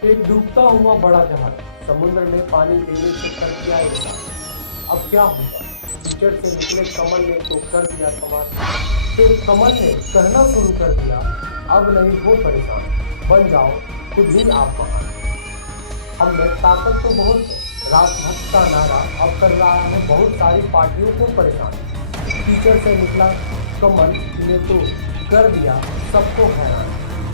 एक डूबता हुआ बड़ा जहाज समुद्र में पानी गिरने से कर क्या इंसान। अब क्या होगा। कीचड़ से निकले कमल ने तो कर दिया कमाल। फिर कमल ने कहना शुरू कर दिया, अब नहीं हो परेशान, बन जाओ खुद ही आप महान। हम में ताकत तो बहुत है, राष्ट्रभक्त का नारा अब कर रहा है बहुत सारी पार्टियों को परेशान। कीचड़ से निकला कमल ने तो कर दिया सबको हैरान,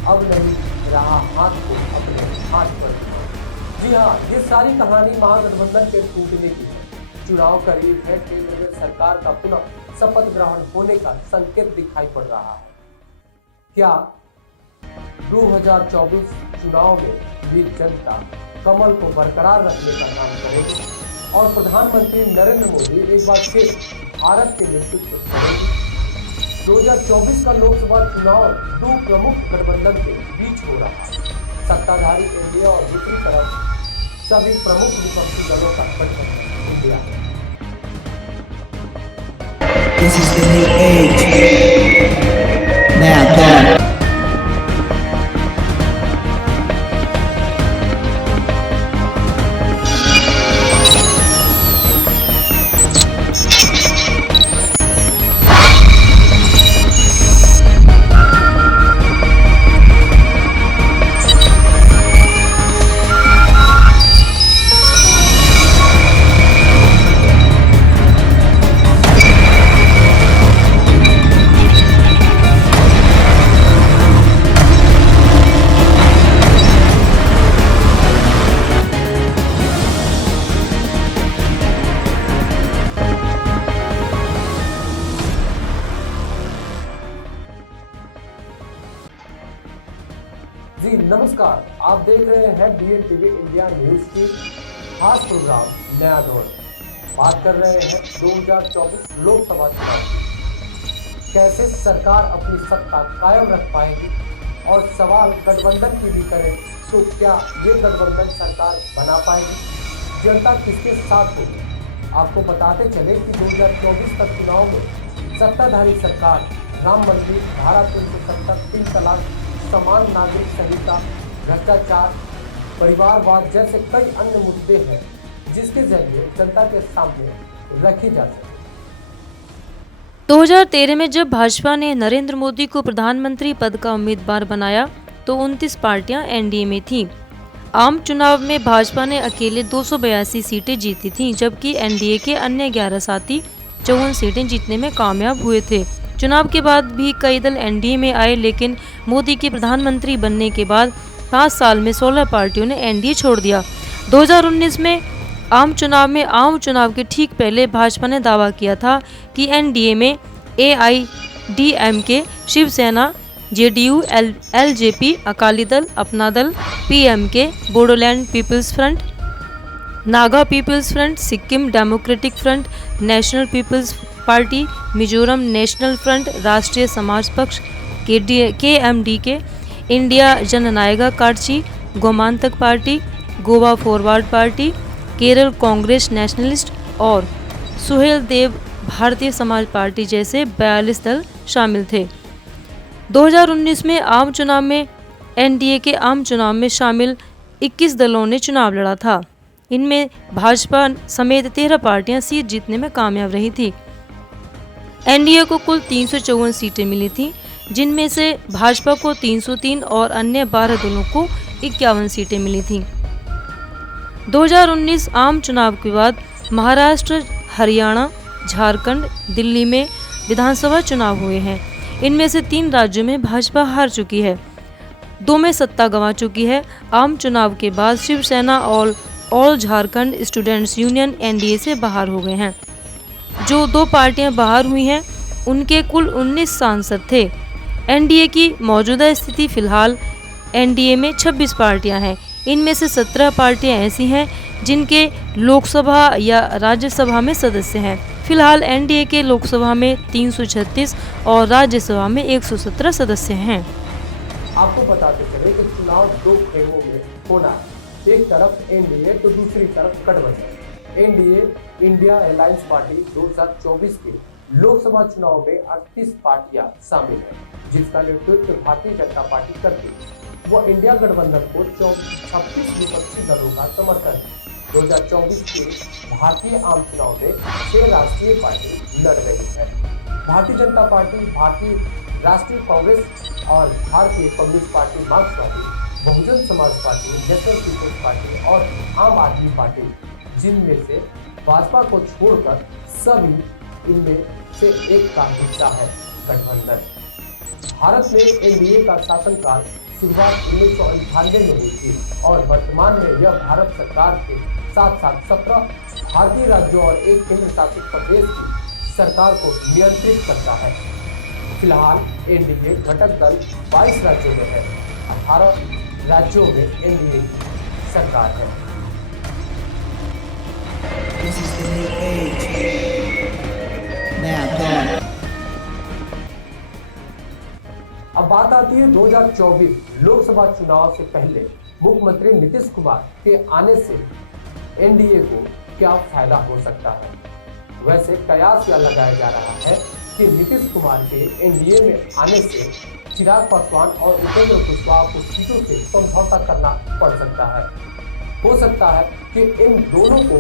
अब नहीं रहा हाथ को अपने हाथ पर दिखाओ। जी हाँ, ये सारी कहानी महागठबंधन के टूटने की है। चुनाव करीब है, केंद्र में सरकार का पुनः शपथ ग्रहण होने का संकेत दिखाई पड़ रहा है। क्या 2024 चुनाव में भी जनता कमल को बरकरार रखने का काम करेगी और प्रधानमंत्री नरेंद्र मोदी एक बार फिर भारत के नेतृत्व करेंगे। 2024 का लोकसभा चुनाव दो प्रमुख गठबंधन के बीच हो रहा है, सत्ताधारी एनडीए और दूसरी तरफ सभी प्रमुख विपक्षी दलों का गठबंधन India. This is the new age. Now done. जी नमस्कार, आप देख रहे हैं BNTV इंडिया न्यूज की खास प्रोग्राम नया दौर। बात कर रहे हैं 2024 लोकसभा चुनाव की, कैसे सरकार अपनी सत्ता कायम रख पाएगी और सवाल गठबंधन की भी करें तो क्या ये गठबंधन सरकार बना पाएगी, जनता किसके साथ होगी। आपको बताते चले कि 2024 तक चुनाव में सत्ताधारी सरकार राम मंदिर, धारा 370, 3 तलाक, समान नागरिक संहिता, भ्रष्टाचार, परिवारवाद जैसे कई अन्य मुद्दे हैं जिसके जरिए जनता के सामने रखी जा सके। 2013 में जब भाजपा ने नरेंद्र मोदी को प्रधानमंत्री पद का उम्मीदवार बनाया तो 29 पार्टियां एनडीए में थीं। आम चुनाव में भाजपा ने अकेले 282 सीटें जीती थीं, जबकि एनडीए के अन्य 11 साथी 54 सीटें जीतने में कामयाब हुए थे। चुनाव के बाद भी कई दल एनडीए में आए, लेकिन मोदी के प्रधानमंत्री बनने के बाद 5 साल में 16 पार्टियों ने एनडीए छोड़ दिया। 2019 में आम चुनाव के ठीक पहले भाजपा ने दावा किया था कि एनडीए में AIADMK, Shiv Sena, JDU, LJP, Akali Dal, Apna Dal, PMK, Bodoland people's front, Naga people's front, Sikkim democratic front, national people's party, Mizoram national front, Rashtriya Samaj Paksha, KMDK, India Jananayak Congress, Gomantak party, Goa forward party, Kerala Congress nationalist और सुहेल देव भारतीय समाज पार्टी जैसे 42 दल शामिल थे। 2019 में आम चुनाव में एनडीए के आम चुनाव में शामिल 21 दलों ने चुनाव लड़ा था। इनमें भाजपा समेत 13 पार्टियां सीट जीतने में कामयाब रही थी। एनडीए को कुल 354 सीटें मिली थीं, जिनमें से भाजपा को 303 और अन्य 12 दलों को 51 सीटें मिली थीं। 2019 आम चुनाव के बाद महाराष्ट्र, हरियाणा, झारखंड, दिल्ली में विधानसभा चुनाव हुए हैं। इनमें से 3 राज्यों में भाजपा हार चुकी है, 2 में सत्ता गंवा चुकी है। आम चुनाव के बाद शिवसेना और all Jharkhand students union NDA से बाहर हो गए हैं। जो 2 पार्टियां बाहर हुई हैं उनके कुल 19 सांसद थे। एनडीए की मौजूदा स्थिति फिलहाल एनडीए में 26 पार्टियां हैं। इनमें से 17 पार्टियां ऐसी हैं जिनके लोकसभा या राज्यसभा में सदस्य हैं। फिलहाल एनडीए के लोकसभा में 336 और राज्यसभा में 117 सदस्य हैं। आपको बताते चले कि चुनाव 2 खेमों में होना है, एक तरफ एनडीए तो दूसरी तरफ गठबंधन। एनडीए इंडिया अलायंस पार्टी 2024 के लोकसभा चुनाव में 38 पार्टियां शामिल हैं, जिसका नेतृत्व भारतीय जनता पार्टी करती है। वह इंडिया गठबंधन को 26 विपक्षी दलों का समर्थन है। 2024 के भारतीय आम चुनाव में 6 राष्ट्रीय पार्टी लड़ रही है। भारतीय जनता पार्टी, भारतीय राष्ट्रीय कांग्रेस और भारतीय कम्युनिस्ट पार्टी, मार्क्सवादी, Bahujan Samaj party, national people's party और आम आदमी पार्टी, जिनमें से भाजपा को छोड़कर सभी इनमें से एक का हिस्सा है गठबंधन। भारत में एनडीए का शासनकाल शुरुआत 1998 में हुई थी और वर्तमान में यह भारत सरकार के साथ साथ 17 भारतीय राज्यों और एक केंद्र शासित प्रदेश की सरकार को नियंत्रित करता है। फिलहाल एनडीए घटक दल 22 राज्यों में है। 18 राज्यों में एनडीए की सरकार है। This is the new age. Now done. अब बात आती है 2024 लोकसभा चुनाव से पहले मुख्यमंत्री नीतीश कुमार के आने से एनडीए को क्या फायदा हो सकता है। वैसे कयास यह लगाया जा रहा है कि नीतीश कुमार के एनडीए में आने से चिराग पासवान और उपेंद्र कुशवाहा को सीटों से समझौता करना पड़ सकता है। हो सकता है कि इन दोनों को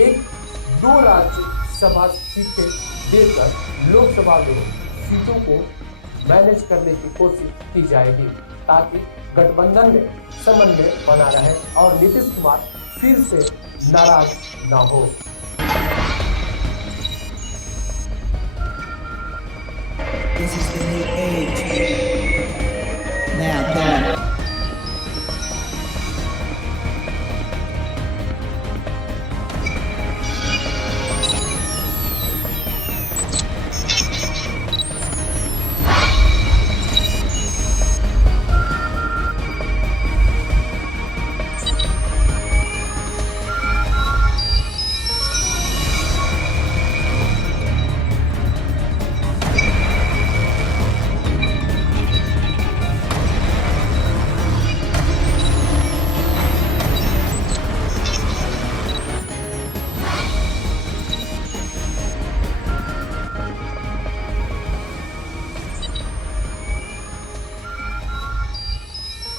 1-2 राज्यसभा सीटें देकर लोकसभा में सीटों को मैनेज करने की कोशिश की जाएगी, ताकि गठबंधन में समन्वय बना रहे और नीतीश कुमार फिर से नाराज न हो। This is the new age. Now done.